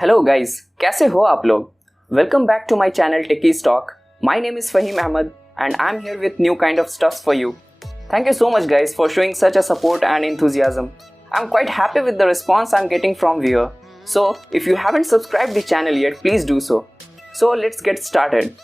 Hello guys, कैसे हो आप लोग? Welcome back to my channel techies talk. My name is Faheem Ahmed and I'm here with new kind of stuff for you. Thank you so much guys for showing such a support and enthusiasm. I'm quite happy with the response I'm getting from viewer. So if you haven't subscribed the channel yet, please do so. So let's get started.